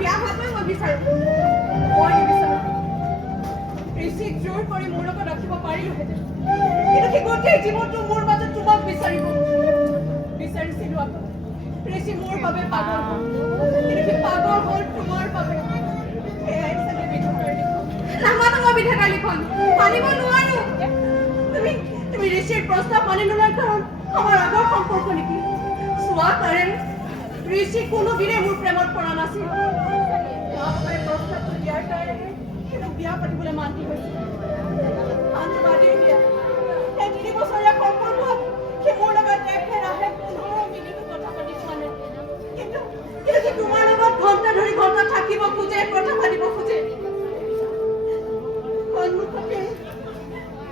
বিয়া হোৱাটোৱে মই বিচাৰোঁ। মই নিবিচাৰোঁ ঋষিক জোৰ কৰি মোৰ লগত ৰাখিব পাৰিলোহেঁতেন, কিন্তু সি গোটেই জীৱনটো মোৰ মাজত তোমাক বিচাৰিছিলোঁ আকৌ। ঋষি মোৰ বাবে পাগল হ'ল, কিন্তু সি পাগল হ'ল তোমাৰ বাবে। সেয়াই চাগে বিধাতাৰ লিখন। নামানো মই বিধাতাৰ লিখন, মানিব নোৱাৰো। তুমি ঋষিৰ প্ৰস্তাৱ মানি নোলোৱাৰ কাৰণ আমাৰ আগৰ সম্পৰ্ক নেকি? চোৱা কাৰেণ, ঋষি কোনোদিনে মোৰ প্ৰেমত পৰা নাছিল। প্ৰস্তাৱটো দিয়াৰ কাৰণে মোক বিয়া পাতিবলৈ মান্তি হৈছিল। আনটো বাদেই দিয়া, এই 3 বছৰীয়া সম্পৰ্কত সি মোৰ লগত একেৰাহে 15 মিনিটো কথা পাতিব মানে, কিন্তু সি তোমাৰ লগত ঘণ্টা ধৰি ঘণ্টা থাকিব খোজে, কথা পাতিব খোজে।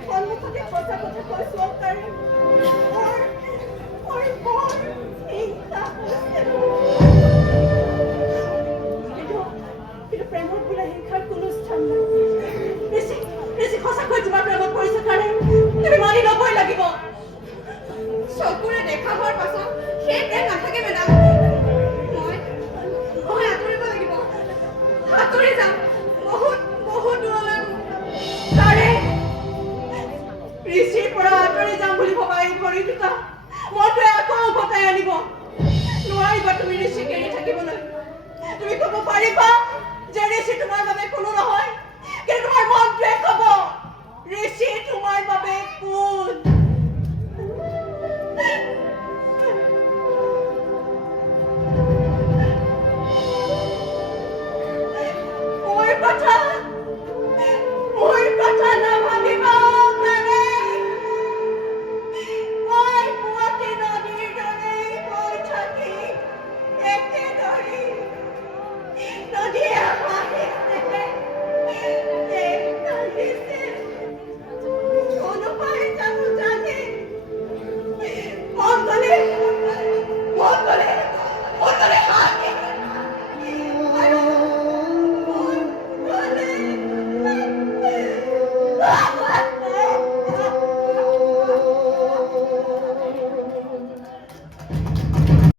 সন্মুখতে সঁচা কথা কৈছো কাৰেণ, মোৰ বৰ হিংসা হৈছে। কিন্তু প্ৰেমত বোলে হিংসাৰ কোনো স্থান নাই। ঋষি সঁচাকৈ তোমাৰ প্ৰেমত পৰিছে কাৰেণ, তুমি মানি ল'বই লাগিব। চকুৰে দেখা হোৱাৰ পাছত সেই প্ৰেম নাথাকে মেডাম। মই আঁতৰিব লাগিব, আঁতৰি যাম বহুত দূৰলৈ। কাৰেণ, ঋষিৰ পৰা আঁতৰি যাম বুলি ভবা এই ভৰি দুটা মনটোৱে আকৌ উভতাই আনিব। নোৱাৰিবা তুমি ঋষিক এৰি থাকিবলৈ। তুমি ক'ব পাৰিবা যে ঋষি তোমাৰ বাবে কোনো নহয়, কিন্তু তোমাৰ মনটোৱে ক'ব ঋষি তোমাৰ বাবে কোন।